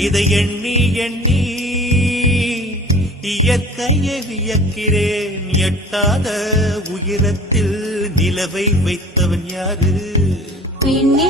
இதை எண்ணி எண்ணி இயற்கையை வியக்கிறேன். எட்டாத உயரத்தில் நிலவை வைத்தவன் யாரு? பெண்ணே